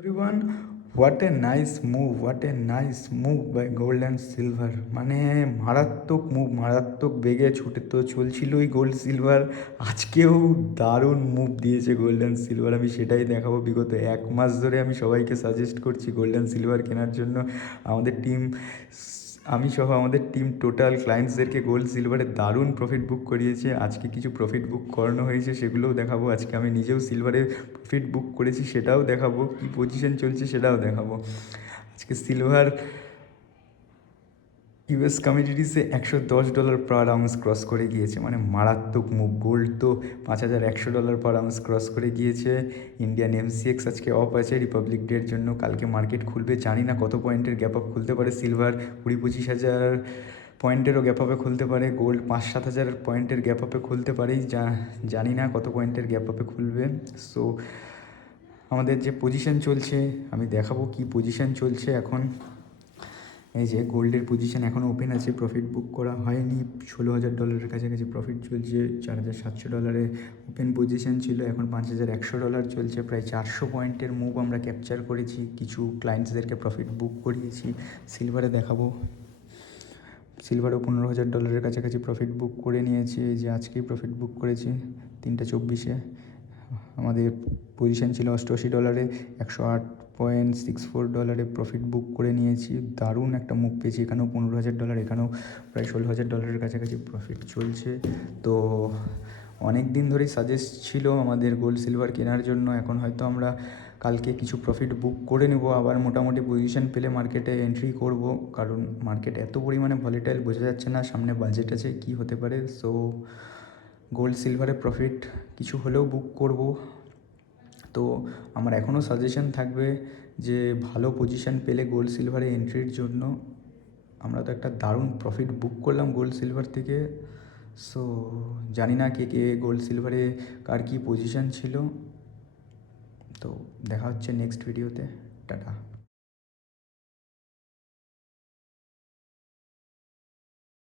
Everyone, what a nice move by gold and silver. মানে মারাত্মক move, মারাত্মক বেগে ছুটে তো চলছিলই গোল্ড সিলভার। আজকেও দারুণ মুভ দিয়েছে গোল্ড অ্যান্ড সিলভার। আমি সেটাই দেখাবো। বিগত 1 মাস ধরে আমি সবাইকে সাজেস্ট করছি গোল্ড অ্যান্ড সিলভার কেনার জন্য। আমাদের টিম, আমি সহ আমাদের টিম টোটাল ক্লায়েন্টসদেরকে গোল্ড সিলভারে দারুণ প্রফিট বুক করিয়েছে। আজকে কিছু প্রফিট বুক করানো হয়েছে, সেগুলোও দেখাবো। আজকে আমি নিজেও সিলভারে প্রফিট বুক করেছি, সেটাও দেখাবো। কী পজিশন চলছে সেটাও দেখাবো। আজকে সিলভার ইউএস কমিডিটিসে $110 পার আউন্স ক্রস করে গিয়েছে, মানে মারাত্মক মুভ। গোল্ড তো $5100 পার আউন্স ক্রস করে গিয়েছে। ইন্ডিয়ান এমসিএক্স আজকে অফ আছে রিপাবলিক ডের জন্য। কালকে মার্কেট খুলবে, জানি না কত পয়েন্টের গ্যাপ আপ খুলতে পারে। সিলভার 20-25 হাজার পয়েন্টেরও গ্যাপ আপে খুলতে পারে। গোল্ড 5-7 হাজার পয়েন্টের গ্যাপ আপে খুলতে পারে। জানি না কত পয়েন্টের গ্যাপ আপে খুলবে। সো আমাদের যে পজিশন চলছে, আমি দেখাবো কি পজিশন চলছে এখন। এই যে গোল্ডের পজিশন এখনও ওপেন আছে, প্রফিট বুক করা হয়নি। $16,000 কাছাকাছি প্রফিট চলছে। $4,700 ওপেন পজিশন ছিল, এখন $5,100 চলছে। প্রায় 400 পয়েন্টের মুভ আমরা ক্যাপচার করেছি। কিছু ক্লায়েন্টসদেরকে প্রফিট বুক করিয়েছি। সিলভারে দেখাবো, সিলভারও $15,000 কাছাকাছি প্রফিট বুক করে নিয়েছি। এই যে আজকেই প্রফিট বুক করেছি 3:24-এ। আমাদের পজিশন ছিল $88, $108.64 প্রফিট বুক করে নিয়েছি। দারুণ একটা মুভ পেয়েছি। এখানেও $15,000, এখানেও প্রায় $16,000 কাছাকাছি প্রফিট চলছে। তো অনেক দিন ধরেই সাজেস্ট ছিল আমাদের গোল্ড সিলভার কেনার জন্য। এখন হয়তো আমরা কালকে কিছু প্রফিট বুক করে নেব, আবার মোটামুটি পজিশন পেলে মার্কেটে এন্ট্রি করব। কারণ মার্কেট এত পরিমাণে ভলিটাইল, বোঝা যাচ্ছে না সামনে বাজেট আছে কী হতে পারে। সো গোল্ড সিলভারে প্রফিট কিছু হলেও বুক করব। তো আমার এখনও সাজেশন থাকবে যে ভালো পজিশন পেলে গোল্ড সিলভারে এন্ট্রির জন্য। আমরা তো একটা দারুণ প্রফিট বুক করলাম গোল্ড সিলভার থেকে। সো জানি না কে কে গোল্ড সিলভারে কার কী পজিশন ছিল। তো দেখা হচ্ছে নেক্সট ভিডিওতে। টাটা।